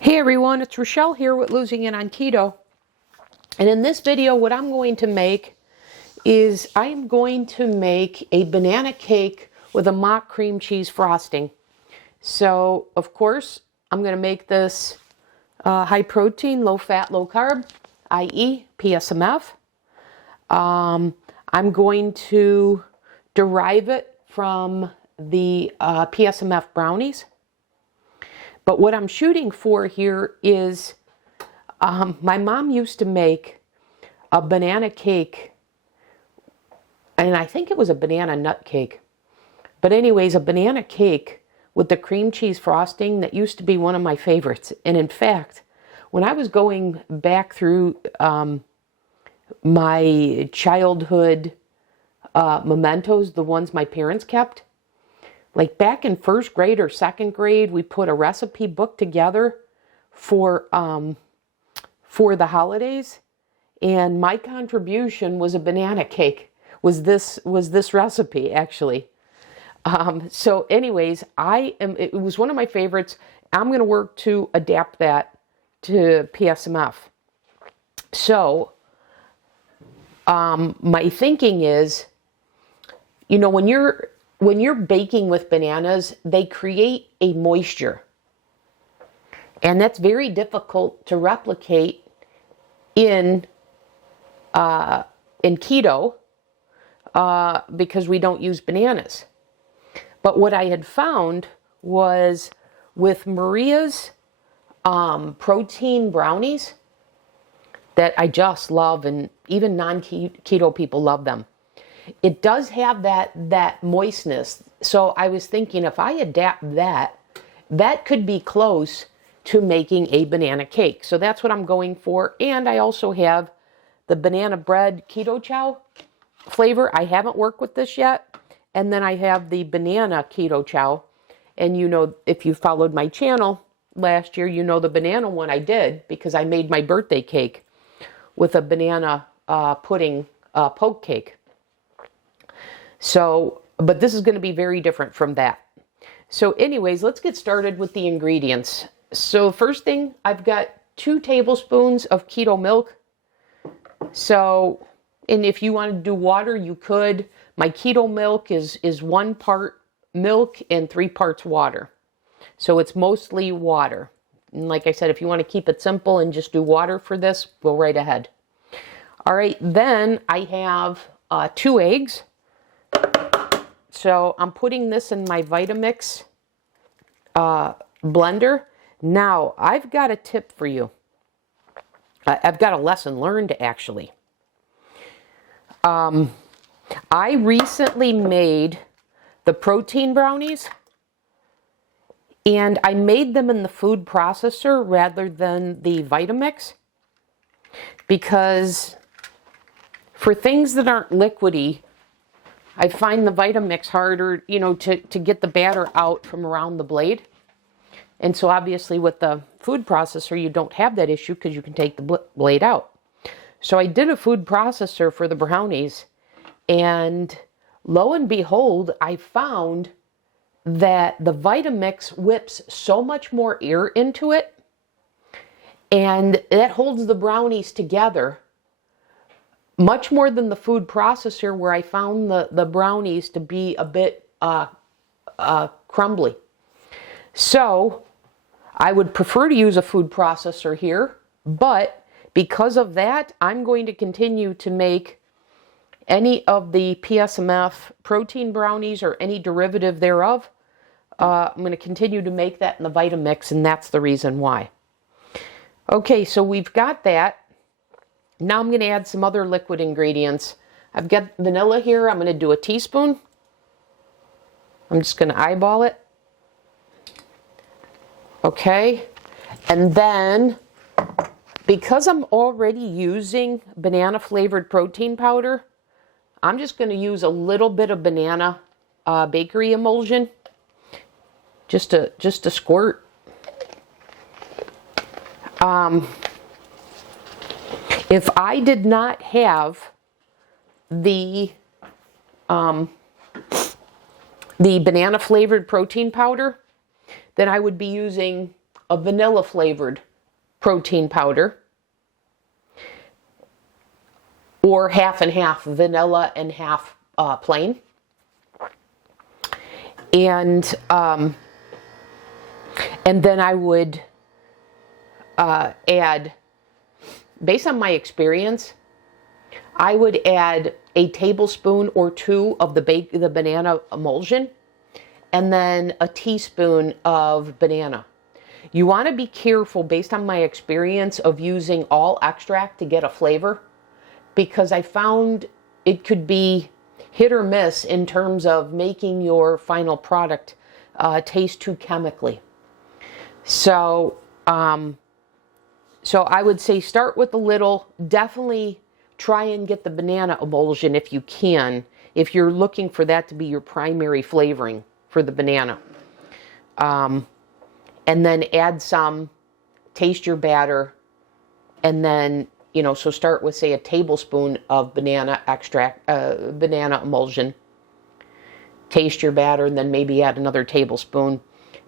Hey everyone, it's Rochelle here with Losing It on Keto. And in this video, what I'm going to make is I am going to make a banana cake with a mock cream cheese frosting. So, of course, I'm going to make this high protein, low fat, low carb, i.e. PSMF. I'm going to derive it from the PSMF brownies. But what I'm shooting for here is, my mom used to make a banana cake, and I think it was a banana nut cake. But anyways, a banana cake with the cream cheese frosting that used to be one of my favorites. And in fact, when I was going back through my childhood mementos, the ones my parents kept, like back in first grade or second grade, we put a recipe book together for the holidays, and my contribution was a banana cake. Was this recipe actually? So, anyways, it was one of my favorites. I'm going to work to adapt that to PSMF. So, my thinking is, you know, when you're baking with bananas, they create a moisture. And that's very difficult to replicate in keto because we don't use bananas. But what I had found was with Maria's protein brownies that I just love, and even non-keto people love them. It does have that moistness. So I was thinking if I adapt that could be close to making a banana cake. So that's what I'm going for. And I also have the banana bread keto chow flavor. I haven't worked with this yet. And then I have the banana keto chow. And you know, if you followed my channel last year, you know the banana one I did because I made my birthday cake with a banana pudding poke cake. So, but this is going to be very different from that. So anyways, let's get started with the ingredients. So first thing, I've got 2 tablespoons of keto milk. So, and if you want to do water, you could. My keto milk is 1 part milk and 3 parts water. So it's mostly water. And like I said, if you want to keep it simple and just do water for this, go right ahead. All right, then I have 2 eggs. So I'm putting this in my Vitamix blender. Now, I've got a tip for you. I've got a lesson learned, actually. I recently made the protein brownies, and I made them in the food processor rather than the Vitamix, because for things that aren't liquidy, I find the Vitamix harder, you know, to get the batter out from around the blade. And so obviously with the food processor, you don't have that issue because you can take the blade out. So I did a food processor for the brownies, and lo and behold, I found that the Vitamix whips so much more air into it, and that holds the brownies together much more than the food processor, where I found the brownies to be a bit crumbly. So I would prefer to use a food processor here, but because of that, I'm going to continue to make any of the PSMF protein brownies or any derivative thereof. I'm going to continue to make that in the Vitamix, and that's the reason why. Okay, so we've got that. Now I'm going to add some other liquid ingredients. I've got vanilla here. I'm going to do a teaspoon. I'm just going to eyeball it. Okay. And then, because I'm already using banana flavored protein powder, I'm just going to use a little bit of banana bakery emulsion. Just a squirt. If I did not have the banana flavored protein powder, then I would be using a vanilla flavored protein powder, or half and half, vanilla and half plain. And then I would add, based on my experience, I would add a tablespoon or two of the banana emulsion, and then a teaspoon of banana. You want to be careful, based on my experience, of using all extract to get a flavor, because I found it could be hit or miss in terms of making your final product taste too chemically. So I would say start with a little. Definitely try and get the banana emulsion if you can, if you're looking for that to be your primary flavoring for the banana. And then add some, taste your batter, and then, so start with, say, a tablespoon of banana extract, banana emulsion. Taste your batter, and then maybe add another tablespoon,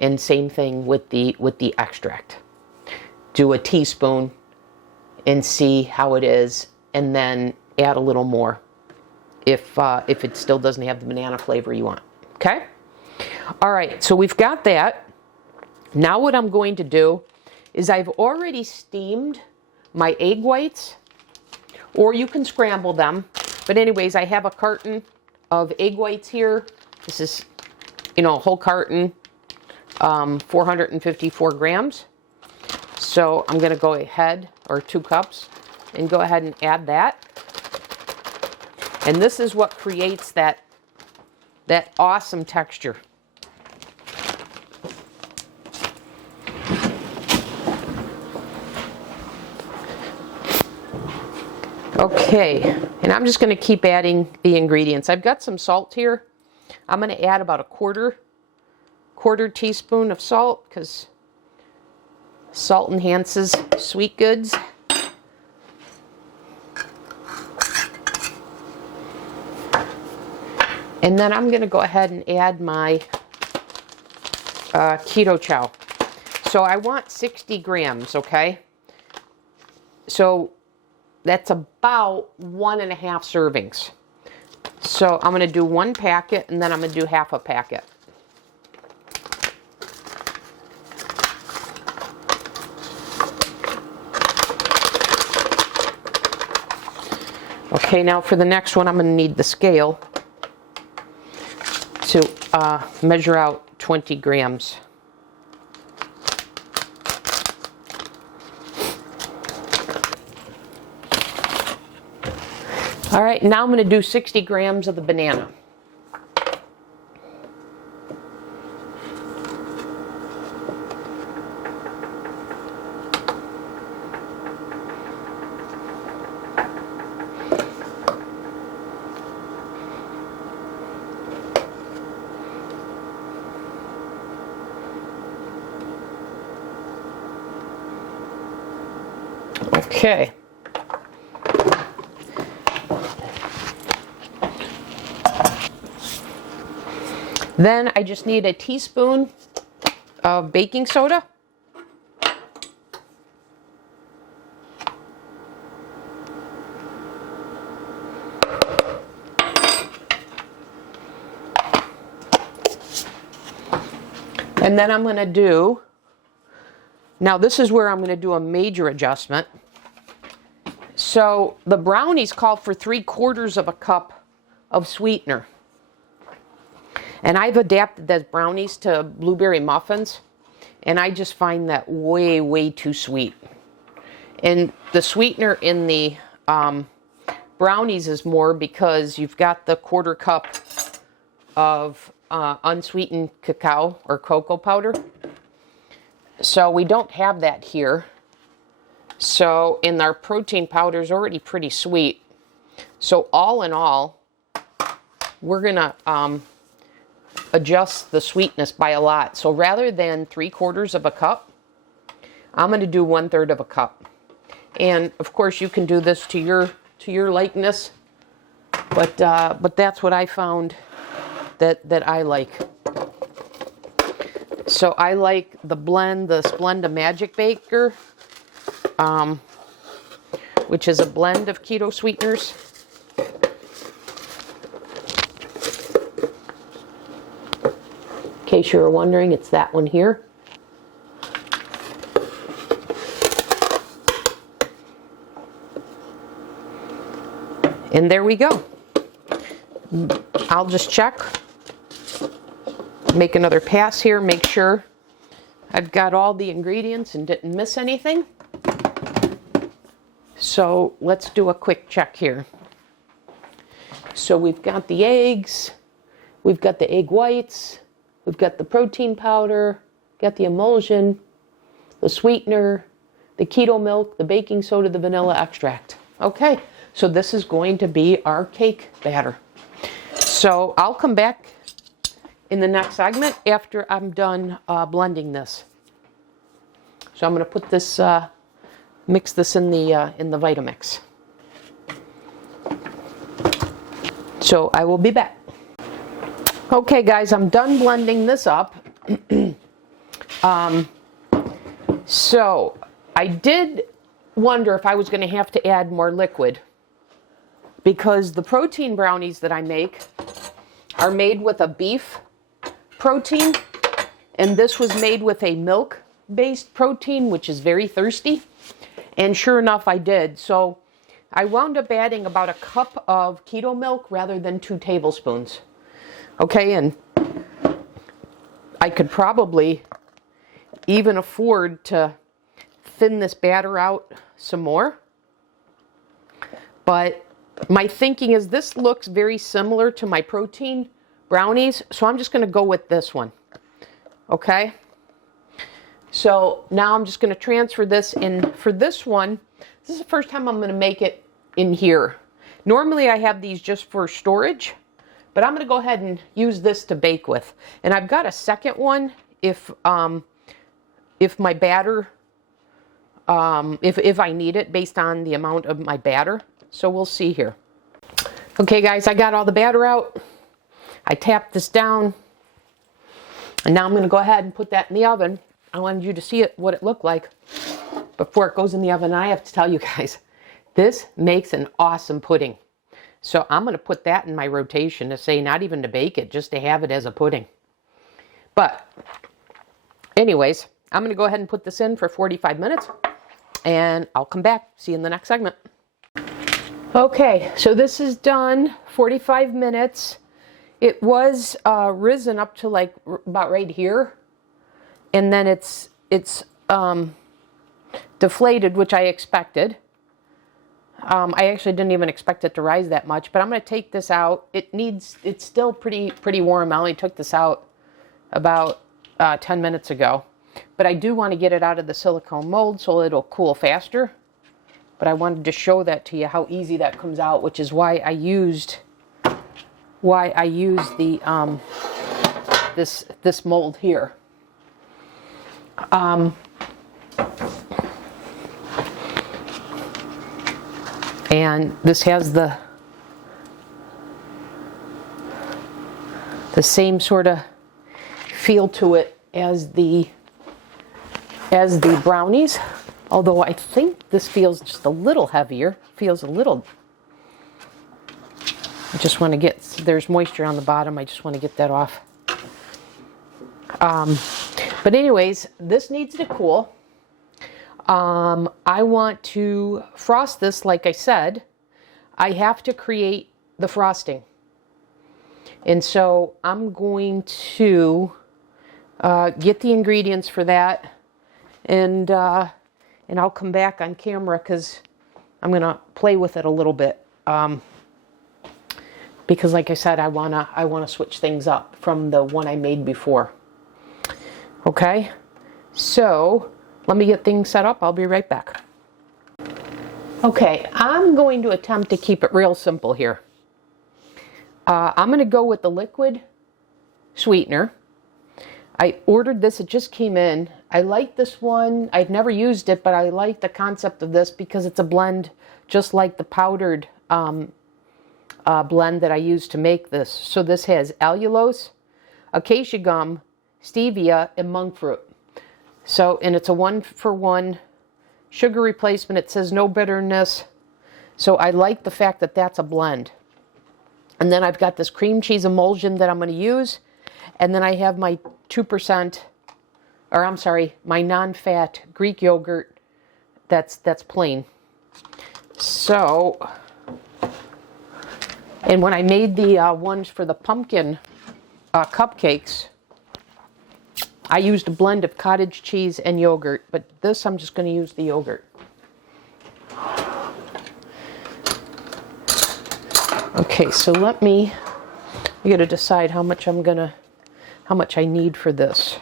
and same thing with the extract. Do a teaspoon and see how it is, and then add a little more if it still doesn't have the banana flavor you want. Okay? All right, so we've got that. Now what I'm going to do is I've already steamed my egg whites, or you can scramble them. But anyways, I have a carton of egg whites here. This is, a whole carton, 454 grams. So I'm going to go ahead, or 2 cups, and go ahead and add that. And this is what creates that awesome texture. Okay, and I'm just going to keep adding the ingredients. I've got some salt here. I'm going to add about a quarter teaspoon of salt, because salt enhances sweet goods. And then I'm going to go ahead and add my keto chow. So I want 60 grams, okay? So that's about 1.5 servings. So I'm going to do 1 packet, and then I'm going to do half a packet. Okay, now for the next one, I'm going to need the scale to measure out 20 grams. All right, now I'm going to do 60 grams of the banana. Okay. Then I just need a teaspoon of baking soda. And then I'm going to do, now this is where I'm going to do a major adjustment. So the brownies call for 3/4 cup of sweetener. And I've adapted those brownies to blueberry muffins, and I just find that way, way too sweet. And the sweetener in the brownies is more because you've got the 1/4 cup of unsweetened cacao or cocoa powder. So we don't have that here. So, and our protein powder is already pretty sweet. So all in all, we're going to adjust the sweetness by a lot. So rather than 3/4 cup, I'm going to do 1/3 cup. And of course you can do this to your likeness, but that's what I found that I like. So I like the blend, the Splenda Magic Baker, which is a blend of keto sweeteners. In case you were wondering, it's that one here. And there we go. I'll just check, make another pass here, make sure I've got all the ingredients and didn't miss anything. So let's do a quick check here. So we've got the eggs, we've got the egg whites, we've got the protein powder, got the emulsion, the sweetener, the keto milk, the baking soda, the vanilla extract. Okay, so this is going to be our cake batter. So I'll come back in the next segment after I'm done blending this. So I'm going to put this, mix this in the Vitamix. So I will be back. Okay, guys, I'm done blending this up. So I did wonder if I was going to have to add more liquid, because the protein brownies that I make are made with a beef protein, and this was made with a milk-based protein, which is very thirsty. And sure enough, I did. So I wound up adding about a cup of keto milk rather than 2 tablespoons. Okay, and I could probably even afford to thin this batter out some more. But my thinking is this looks very similar to my protein brownies, so I'm just going to go with this one. Okay? So now I'm just going to transfer this in. For this one, this is the first time I'm going to make it in here. Normally I have these just for storage, but I'm going to go ahead and use this to bake with. And I've got a second one if my batter, if I need it based on the amount of my batter. So we'll see here. Okay, guys, I got all the batter out. I tapped this down. And now I'm going to go ahead and put that in the oven. I wanted you to see it, what it looked like before it goes in the oven. I have to tell you guys, this makes an awesome pudding. So I'm going to put that in my rotation to say not even to bake it, just to have it as a pudding. But anyways, I'm going to go ahead and put this in for 45 minutes and I'll come back. See you in the next segment. Okay, so this is done, 45 minutes. It was risen up to like about right here. And then it's deflated, which I expected. I actually didn't even expect it to rise that much, but I'm going to take this out. It's still pretty warm. I only took this out about 10 minutes ago. But I do want to get it out of the silicone mold so it'll cool faster. But I wanted to show that to you, how easy that comes out, which is why I used the this mold here. And this has the same sort of feel to it as the brownies, although I think this feels just a little heavier, feels a little. I just want to get, there's moisture on the bottom, I just want to get that off. But anyways, this needs to cool. I want to frost this, like I said. I have to create the frosting. And so I'm going to get the ingredients for that. And I'll come back on camera because I'm going to play with it a little bit. Because like I said, I wanna switch things up from the one I made before. Okay, so let me get things set up. I'll be right back. Okay, I'm going to attempt to keep it real simple here. I'm going to go with the liquid sweetener. I ordered this, it just came in. I like this one. I've never used it, but I like the concept of this because it's a blend just like the powdered blend that I used to make this. So this has allulose, acacia gum, stevia and monk fruit. So, and it's a 1-for-1 sugar replacement. It says no bitterness. So I like the fact that that's a blend. And then I've got this cream cheese emulsion that I'm going to use. And then I have my 2%, or I'm sorry, my non-fat Greek yogurt that's plain. So, and when I made the ones for the pumpkin cupcakes, I used a blend of cottage cheese and yogurt, but this I'm just going to use the yogurt. Okay, so I got to decide how much I need for this.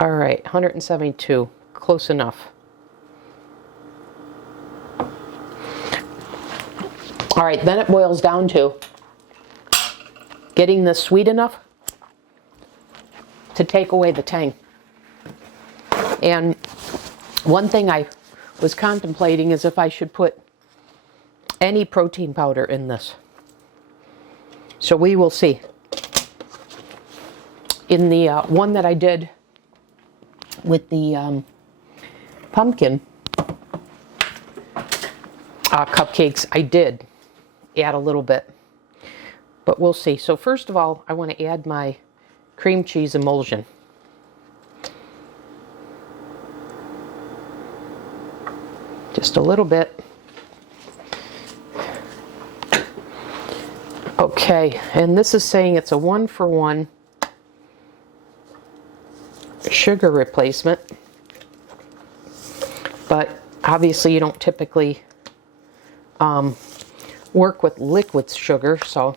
All right, 172, close enough. All right, then it boils down to getting this sweet enough to take away the tang. And one thing I was contemplating is if I should put any protein powder in this. So we will see. In the one that I did with the pumpkin cupcakes, I did add a little bit. But we'll see. So first of all, I want to add my cream cheese emulsion. Just a little bit. Okay, and this is saying it's a 1-for-1 sugar replacement. But obviously you don't typically work with liquid sugar, so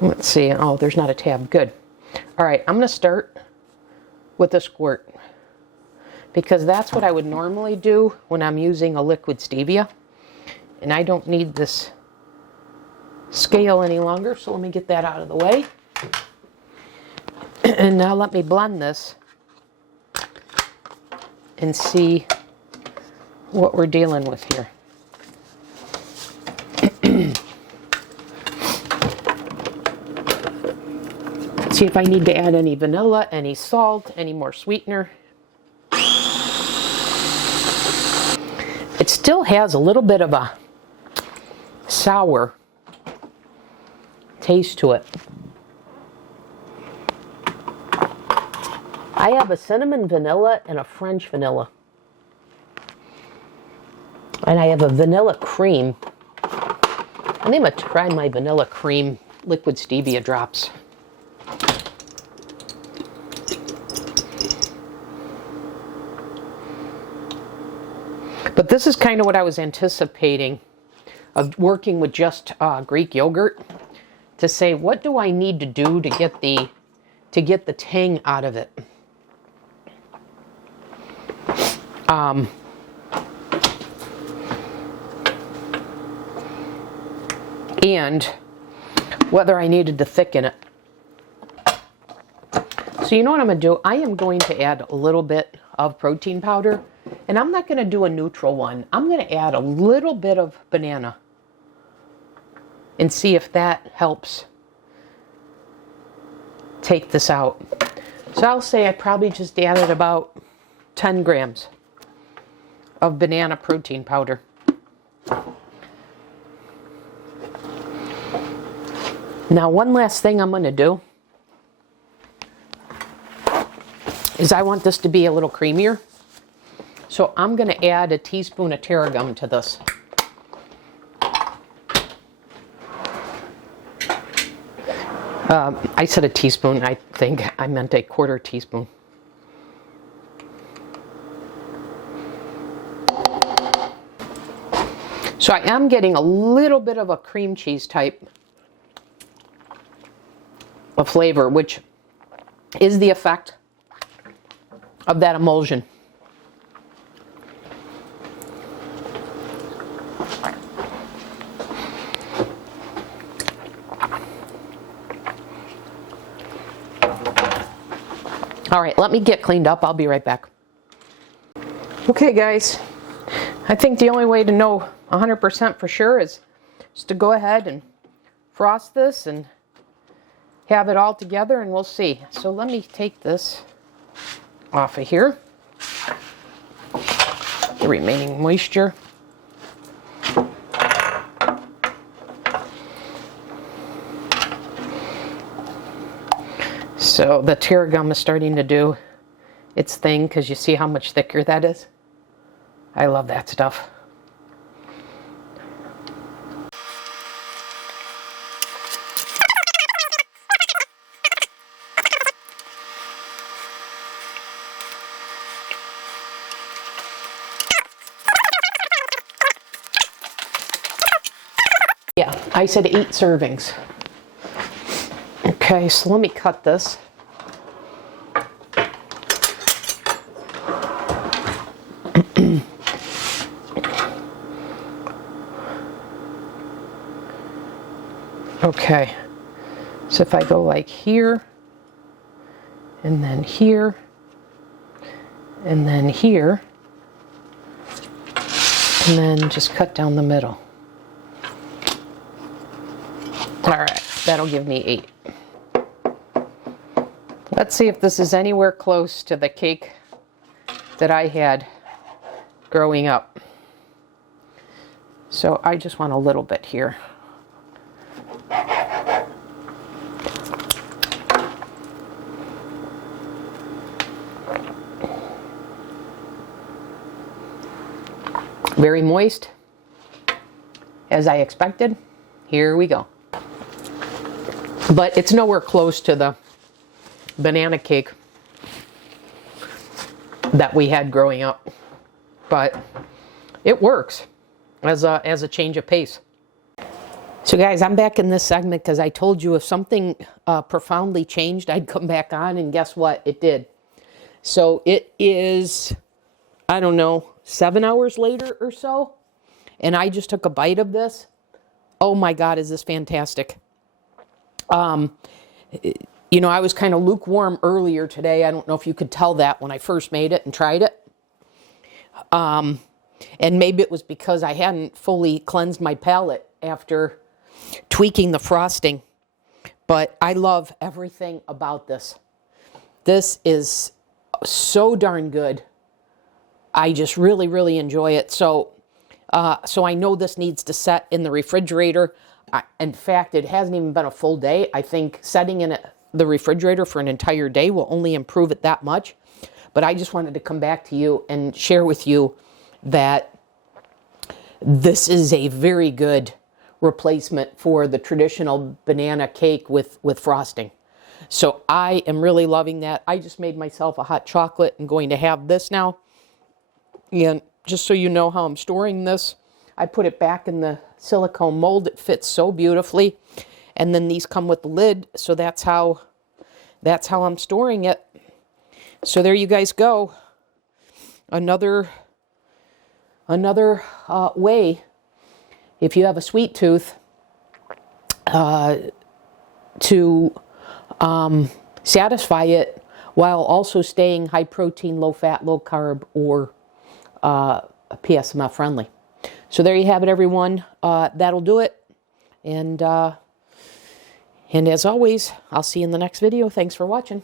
let's see. Oh, there's not a tab. Good. All right, I'm going to start with a squirt because that's what I would normally do when I'm using a liquid stevia. And I don't need this scale any longer, so let me get that out of the way. And now let me blend this and see what we're dealing with here. See if I need to add any vanilla, any salt, any more sweetener. It still has a little bit of a sour taste to it. I have a cinnamon vanilla and a French vanilla. And I have a vanilla cream. I think I'm going to try my vanilla cream liquid stevia drops. But this is kind of what I was anticipating of working with just Greek yogurt, to say what do I need to do to get the tang out of it. And whether I needed to thicken it. So you know what I'm going to do? I am going to add a little bit of protein powder, and I'm not going to do a neutral one. I'm going to add a little bit of banana and see if that helps take this out. So I'll say I probably just added about 10 grams of banana protein powder. Now, one last thing I'm going to do is I want this to be a little creamier. So I'm going to add a teaspoon of tarragon to this. I said a teaspoon. I think I meant a quarter teaspoon. So I am getting a little bit of a cream cheese type of flavor, which is the effect of that emulsion. All right, let me get cleaned up. I'll be right back. Okay, guys. I think the only way to know 100% for sure is to go ahead and frost this and have it all together, and we'll see. So let me take this off of here, the remaining moisture. So the tear gum is starting to do its thing, because you see how much thicker that is. I love that stuff. Yeah, I said 8 servings. Okay, so let me cut this. Okay, so if I go like here, and then here, and then here, and then just cut down the middle. All right, that'll give me 8. Let's see if this is anywhere close to the cake that I had growing up. So I just want a little bit here. Very moist, as I expected. Here we go. But it's nowhere close to the banana cake that we had growing up. But it works as a change of pace. So guys, I'm back in this segment because I told you if something profoundly changed, I'd come back on, and guess what? It did. So it is, I don't know, 7 hours later or so, and I just took a bite of this. Oh my God, is this fantastic. You know, I was kind of lukewarm earlier today. I don't know if you could tell that when I first made it and tried it. And maybe it was because I hadn't fully cleansed my palate after tweaking the frosting. But I love everything about this. This is so darn good. I just really, really enjoy it. So I know this needs to set in the refrigerator. In fact, it hasn't even been a full day. I think setting in the refrigerator for an entire day will only improve it that much. But I just wanted to come back to you and share with you that this is a very good replacement for the traditional banana cake with frosting. So I am really loving that. I just made myself a hot chocolate. I'm going to have this now. And just so you know how I'm storing this, I put it back in the silicone mold. It fits so beautifully. And then these come with the lid, so that's how I'm storing it. So there you guys go. Another way, if you have a sweet tooth, to satisfy it while also staying high protein, low fat, low carb, or PSMF friendly. So there you have it, everyone. That'll do it. And as always, I'll see you in the next video. Thanks for watching.